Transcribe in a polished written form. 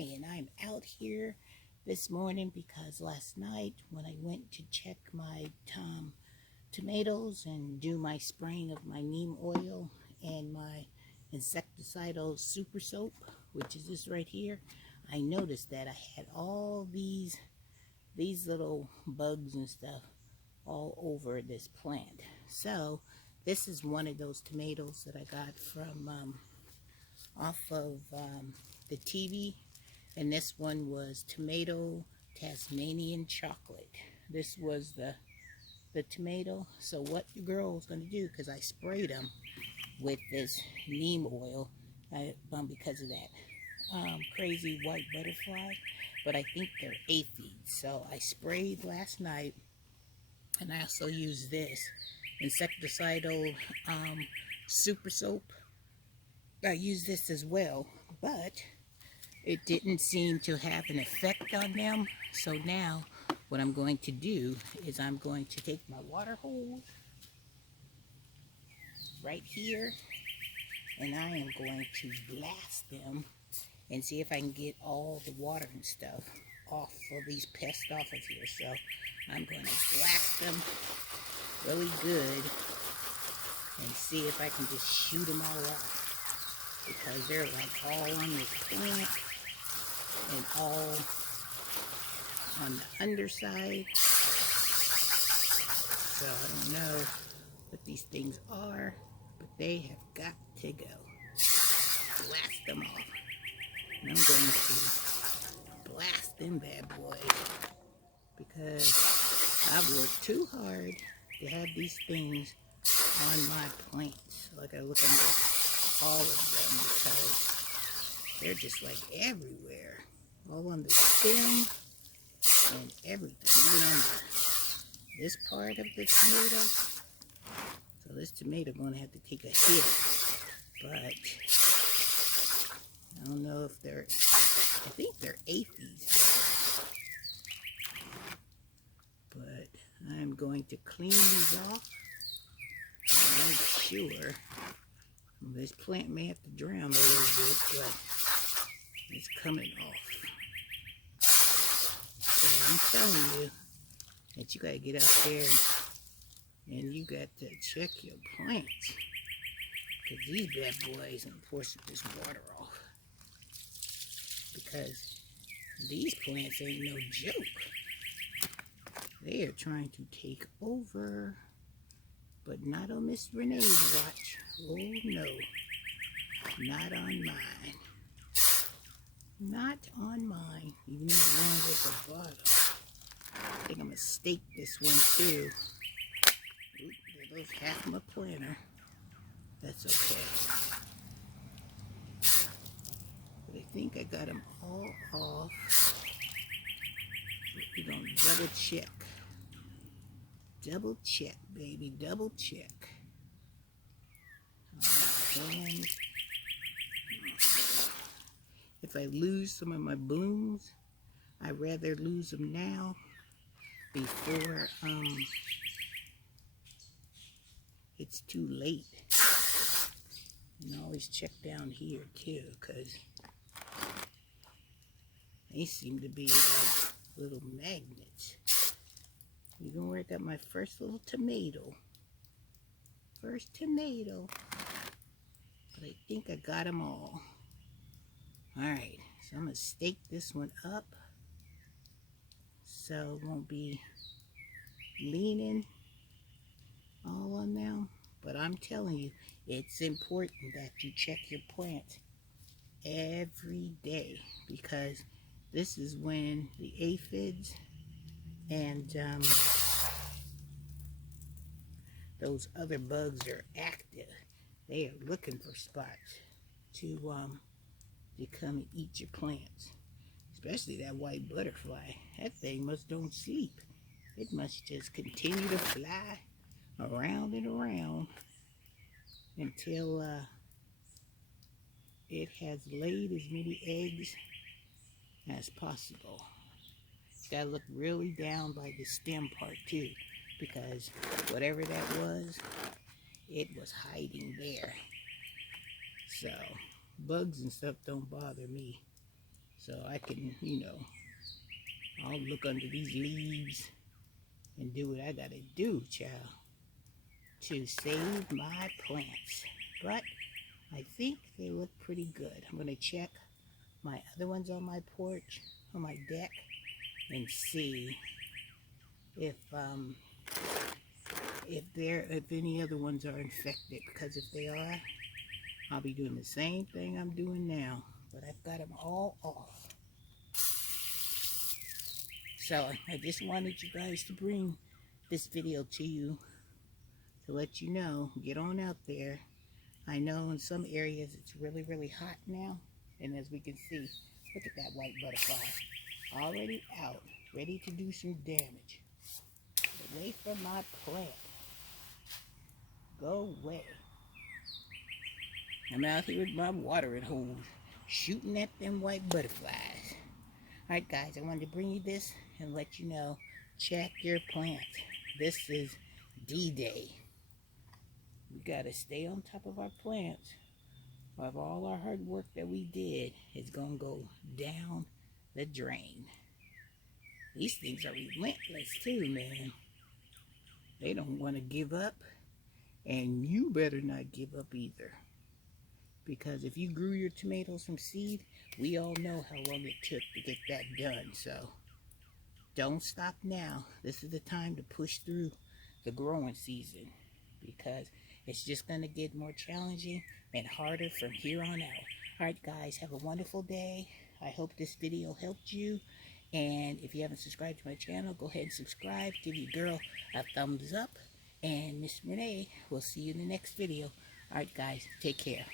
Renee, and I'm out here this morning because last night when I went to check my tomatoes and do my spraying of my neem oil and my insecticidal super soap, which is this right here, I noticed that I had all these little bugs and stuff all over this plant. So this is one of those tomatoes that I got from off of the TV, and this one was tomato Tasmanian chocolate. This was the tomato. So what the girl was going to do, because I sprayed them with this neem oil because of that crazy white butterfly, but I think they're aphids. So I sprayed last night, and I also used this insecticidal super soap. I used this as well, but it didn't seem to have an effect on them. So now what I'm going to do is I'm going to take my water hose right here, and I am going to blast them and see if I can get all the water and stuff off of these pests off of here. So I'm going to blast them really good and see if I can just shoot them all off, because they're like all on this plant and all on the underside. So I don't know what these things are, but they have got to go. Blast them off. And I'm going to blast them bad boys, because I've worked too hard to have these things on my plants. So I gotta look under all of them, because they're just like everywhere, all on the stem and everything, even under this part of the tomato. So this tomato gonna have to take a hit, but I don't know if they're, I think they're aphids though. But I'm going to clean these off and make sure. This plant may have to drown a little bit, but it's coming off. So I'm telling you that you gotta get out there and you got to check your plants, because these bad boys are forcing this water off. Because these plants ain't no joke. They are trying to take over, but not on Miss Renee's watch. Oh no, not on mine. Not on mine. Even the ones at the bottom. I think I'm gonna stake this one too. Oop, there goes half my planter. That's okay. But I think I got them all off. We're gonna double check. Double check, baby, double check. And if I lose some of my blooms, I'd rather lose them now before it's too late. And always check down here too, because they seem to be like little magnets. Even where I got my first little tomato. First tomato. But I think I got them all. Alright, so I'm going to stake this one up so it won't be leaning all on them. But I'm telling you, it's important that you check your plants every day, because this is when the aphids and those other bugs are active. They are looking for spots to come and eat your plants. Especially that white butterfly. That thing must don't sleep. It must just continue to fly around and around until it has laid as many eggs as possible. You gotta look really down by the stem part too, because whatever that was, it was hiding there. So bugs and stuff don't bother me. so I can, you know, I'll look under these leaves and do what I gotta do, child, to save my plants. But I think they look pretty good. I'm gonna check my other ones on my porch, on my deck, and see if any other ones are infected, because if they are, I'll be doing the same thing I'm doing now, but I've got them all off. So I just wanted you guys to bring this video to you to let you know, get on out there. I know in some areas it's really, really hot now, and as we can see, look at that white butterfly, already out, ready to do some damage. Away from my plant. Go away. I'm out here with my watering hose, shooting at them white butterflies. Alright guys, I wanted to bring you this and let you know, check your plant. This is D-Day. We gotta stay on top of our plants, or if all our hard work that we did is gonna go down the drain. These things are relentless too, man. They don't want to give up, and you better not give up either. Because if you grew your tomatoes from seed, we all know how long it took to get that done. So don't stop now. This is the time to push through the growing season, because it's just going to get more challenging and harder from here on out. Alright guys, have a wonderful day. I hope this video helped you. And if you haven't subscribed to my channel, go ahead and subscribe. Give your girl a thumbs up. And Miss Renee, we'll see you in the next video. Alright guys, take care.